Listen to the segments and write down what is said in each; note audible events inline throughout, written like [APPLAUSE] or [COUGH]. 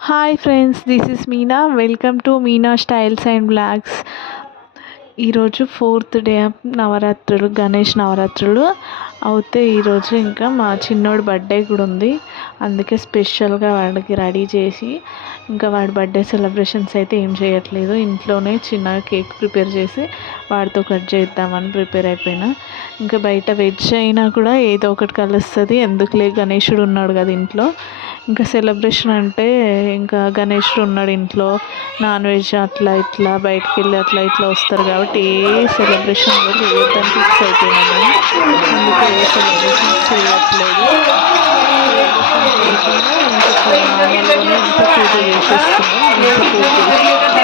Hi friends this is Meena welcome to Meena styles and blogs ఈరోజు fourth day నవరాత్రులు గణేష్ నవరాత్రులు. అయితే ఈరోజు ఇంకా మా చిన్నోడి బర్త్డే కూడా ఉంది. అందుకే స్పెషల్గా వాడికి రెడీ చేసి ఇంకా వాడి బర్త్డే సెలబ్రేషన్స్ అయితే ఏం చేయట్లేదు. ఇంట్లోనే చిన్న కేక్ ప్రిపేర్ చేసి వాడితో కట్ చేద్దామని ప్రిపేర్ అయిపోయినా. ఇంకా బయట వెజ్ అయినా కూడా ఏదో ఒకటి కలుస్తుంది. ఎందుకులే? గణేషుడు ఉన్నాడు కదా ఇంట్లో. ఇంకా సెలబ్రేషన్ అంటే ఇంకా గణేషుడు ఉన్నాడు ఇంట్లో. నాన్ వెజ్ అట్లా ఇట్లా బయటకు వెళ్ళి అట్లా ఇట్లా వస్తారు కాబట్టి ఏ సెలబ్రేషన్ కూడా చేయొద్దని ఫిక్స్ అయిపోయినాను అందుకే చేయట్లేదు పూజ చేసేస్తున్నాం పూజ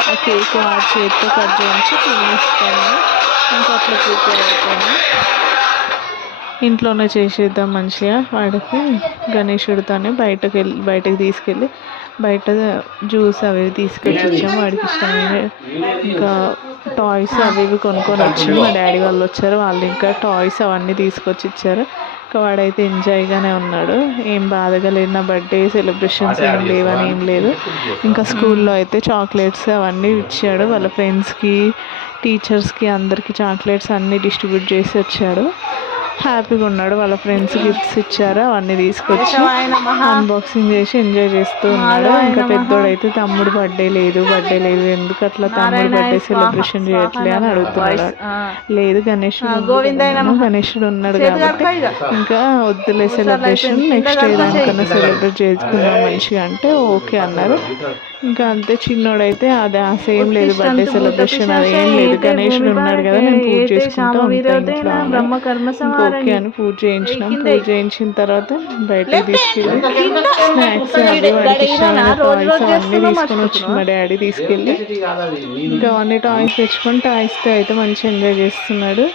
ఆ కేక్ ఆ చేతితో కట్ చేయించి తినేస్తాను. ఇంకా అట్లా ప్రిపేర్ అవుతాను. ఇంట్లోనే చేసేద్దాం మంచిగా. వాడికి గణేశుడితోనే బయటకు వెళ్ళి బయటకు తీసుకెళ్ళి బయట జ్యూస్ అవి తీసుకొచ్చి ఇచ్చాము వాడికి ఇష్టమైన ఇంకా టాయ్స్ అవి ఇవి కొనుక్కొని వచ్చాము మా డాడీ వాళ్ళు వచ్చారు. వాళ్ళు ఇంకా టాయ్స్ అవన్నీ తీసుకొచ్చి ఇచ్చారు ఇంకా వాడైతే ఎంజాయ్గానే ఉన్నాడు. ఏం బాధగా లేదు. నా బర్త్డే సెలబ్రేషన్స్ ఏం లేవని ఏం లేదు. ఇంకా స్కూల్లో అయితే చాక్లెట్స్ అవన్నీ ఇచ్చాడు. వాళ్ళ ఫ్రెండ్స్కి టీచర్స్కి అందరికీ చాక్లెట్స్ అన్నీ డిస్ట్రిబ్యూట్ చేసి వచ్చాడు. హ్యాపీగా ఉన్నాడు. వాళ్ళ ఫ్రెండ్స్ గిఫ్ట్స్ ఇచ్చారు. అవన్నీ తీసుకొచ్చి అన్బాక్సింగ్ చేసి ఎంజాయ్ చేస్తూ ఉన్నాడు. ఇంకా పెద్దోడైతే తమ్ముడు బర్త్డే లేదు. బర్త్డే లేదు. ఎందుకు అట్లా తమ్ముడు బర్త్డే సెలబ్రేషన్ చేయట్లే అని అడుగుతున్నాడు. లేదు గణేషుడు గణేషుడు ఉన్నాడు కాబట్టి ఇంకా. వద్దులే సెలబ్రేషన్ నెక్స్ట్ ఏదానికన్నా సెలబ్రేట్ చేసుకుందాం మంచిగా అంటే ఓకే అన్నారు. ఇంకా అంతే చిన్నోడైతే అది ఆ సేమ్ లేదు బర్త్డే సెలబ్రేషన్ అది ఏం లేదు గణేషుడు ఉన్నాడు కదా నేను పూజ చేసుకుంటా ఓకే అని పూజ చేయించినాం. పూజ చేయించిన తర్వాత బయటకు తీసుకెళ్ళి స్నాక్స్ అవి వాడికి ఇష్టమైన టాయ్స్ అవన్నీ తీసుకొని వచ్చిన మా డాడీ తీసుకెళ్ళి ఇంకా అన్ని టాయ్స్ తెచ్చుకొని టాయ్స్తో అయితే మంచిగా ఎంజాయ్ చేస్తున్నాడు.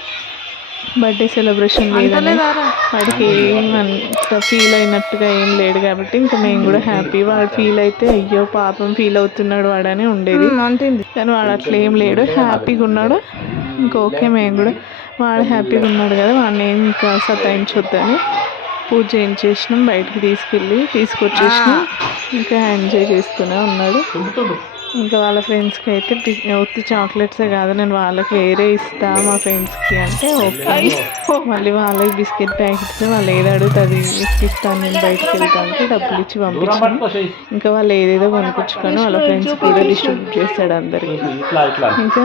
బర్త్డే సెలబ్రేషన్ లేదని వాడికి ఏం అంత ఫీల్ అయినట్టుగా ఏం లేడు కాబట్టి ఇంకా మేము కూడా హ్యాపీ వాడు ఫీల్ అయితే అయ్యో పాపం ఫీల్ అవుతున్నాడు వాడని ఉండేది. కానీ వాడు అట్లా ఏం లేడు. హ్యాపీగా ఉన్నాడు. ఇంకా ఓకే మేము కూడా. వాడు హ్యాపీగా ఉన్నాడు కదా వాడిని ఏం ఇంకా సతాయించొద్దని పూజ చేయించేసినాం బయటికి తీసుకెళ్ళి తీసుకొచ్చేసినాం. ఇంకా ఎంజాయ్ చేస్తూనే ఉన్నాడు. ఇంకా వాళ్ళ ఫ్రెండ్స్కి అయితే ఒత్తి చాక్లెట్సే కాదు నేను వాళ్ళకి వేరే ఇస్తా మా ఫ్రెండ్స్కి అంటే ఓకే. మళ్ళీ వాళ్ళకి బిస్కెట్ ప్యాకెట్స్ వాళ్ళు ఏది అడుగుతుంది ఇస్తాను నేను బయటకు వెళ్తా అంటే డబ్బులు ఇచ్చి పంపించాను. ఇంకా వాళ్ళు ఏదేదో కొనుక్కొచ్చుకొని వాళ్ళ ఫ్రెండ్స్ కూడా డిస్ట్రిబ్యూట్ చేస్తాడు అందరికి. ఇంకా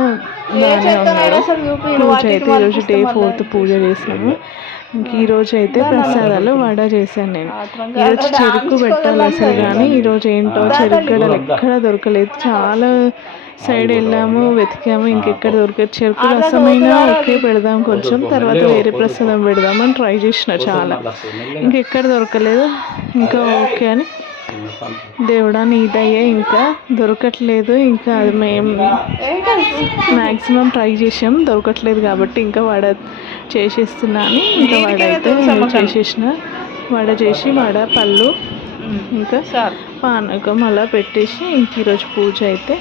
బాగానే ఉన్నారు పూజ అయితే ఈరోజు డే ఫోర్త్ పూజ చేసాము ఇంక ఈరోజు అయితే ప్రసాదాలు వడ చేశాను నేను. ఈరోజు చెరుకు పెట్టాలి అసలు కానీ ఈరోజు ఏంటో చెరుకు గడలు ఎక్కడ దొరకలేదు. చాలా సైడ్ వెళ్ళాము వెతికాము ఇంకెక్కడ దొరకదు చెరుకు రసమైనా ఓకే పెడదాం కొంచెం. తర్వాత వేరే ప్రసాదం పెడదామని ట్రై చేసిన చాలా. ఇంకెక్కడ దొరకలేదు. ఇంకా ఓకే అని. దేవుడా నీదయ్యే ఇంకా దొరకట్లేదు. ఇంకా అది మేము మ్యాక్సిమం ట్రై చేసాం దొరకట్లేదు కాబట్టి ఇంకా వడ చేసేస్తున్నాను. ఇంకా వడ అయితే చేసేసిన వడ చేసి వడ పళ్ళు ఇంకా పానకం అలా పెట్టేసి ఇంక ఈరోజు పూజ అయితే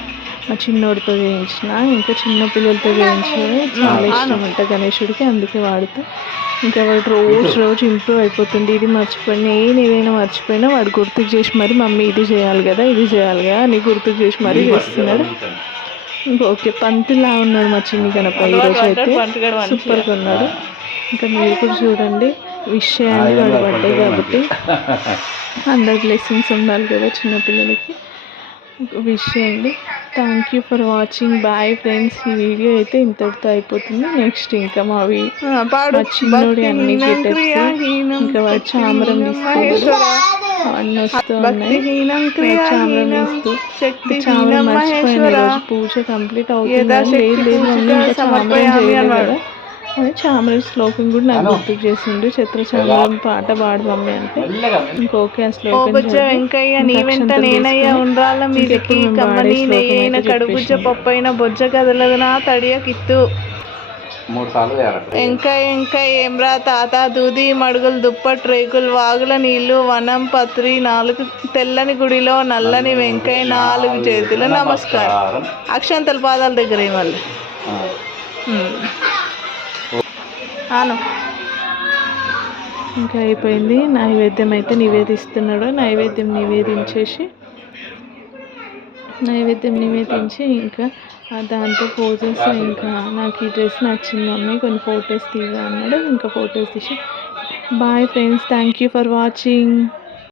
మా చిన్నోడితో చేయించిన ఇంకా చిన్న పిల్లలతో చేయించేది చాలా ఇష్టం. అంట గణేశుడికి అందుకే వాడుతూ. ఇంకా వాడు రోజు [LAUGHS] రోజు ఇంప్రూవ్ అయిపోతుంది ఇది మర్చిపోయినా నేను ఏదైనా మర్చిపోయినా వాడు గుర్తుకు చేసి మరి మమ్మీ ఇది చేయాలి కదా ఇది చేయాలి కదా అని గుర్తుకు చేసి మరీ చేస్తున్నాడు. ఓకే పంతులా ఉన్నాడు మా చిన్ని కనప ఈరోజు అయితే. సూపర్గా ఉన్నాడు. ఇంకా మీరు కూడా చూడండి విష్ చేయండి వాడు బర్త్డే కాబట్టి. అందరి బ్లెస్సింగ్స్ ఉండాలి కదా చిన్నపిల్లలకి. విష్ చేయండి thank you for watching bye friends ఈ వీడియో అయితే ఇంతటితో అయిపోతుంది. నెక్స్ట్ ఇంకా మావి మా చిన్నోడి అన్ని గెటప్స్ ఇంకా వాడు చామరం తీసుకోవాలి అవన్నీ వస్తూ ఉన్నాయి. చామరం ఇస్తూ చామరం మర్చిపోయిన. రోజు పూజ కంప్లీట్ అవుతుంది లేదు లేదు మమ్మీ ఇంకా చామరం చేయలేదు కదా. అది చామరం శ్లోకం కూడా నాకు గుర్తుకు చేసిండు. చిత్ర చామరం పాట పాడు మమ్మీ అంటే. ఇంకోకే శ్లోకం వెంకయ్య నీ వెంట నేనయ్య? ఉండ్రాళ్ళ మీదకి కమ్మని నెయ్యైన కడుగుజ్జ పప్పైన బొజ్జ కదలదునా? తడియ కిత్తు. ఎంకాయ ఎంకాయ ఏమ్రా తాత? దూది మడుగులు దుప్పట్ రేకులు వాగుల నీళ్ళు వనం పత్రి నాలుగు తెల్లని గుడిలో నల్లని వెంకయ్య నాలుగు చేతులు. నమస్కారం. అక్షంతల పాదాల దగ్గర మళ్ళీ హలో ఇంకా అయిపోయింది. నైవేద్యం అయితే నివేదిస్తున్నాడు. నైవేద్యం నివేదించేసి నైవేద్యం నివేదించి ఇంకా దాంతో ఫోటోస్ ఇంకా నాకు ఈ డ్రెస్ నచ్చింది మమ్మీ. కొన్ని ఫొటోస్ తీయగా అన్నాడు. ఇంకా ఫొటోస్ తీసి bye friends thank you for watching.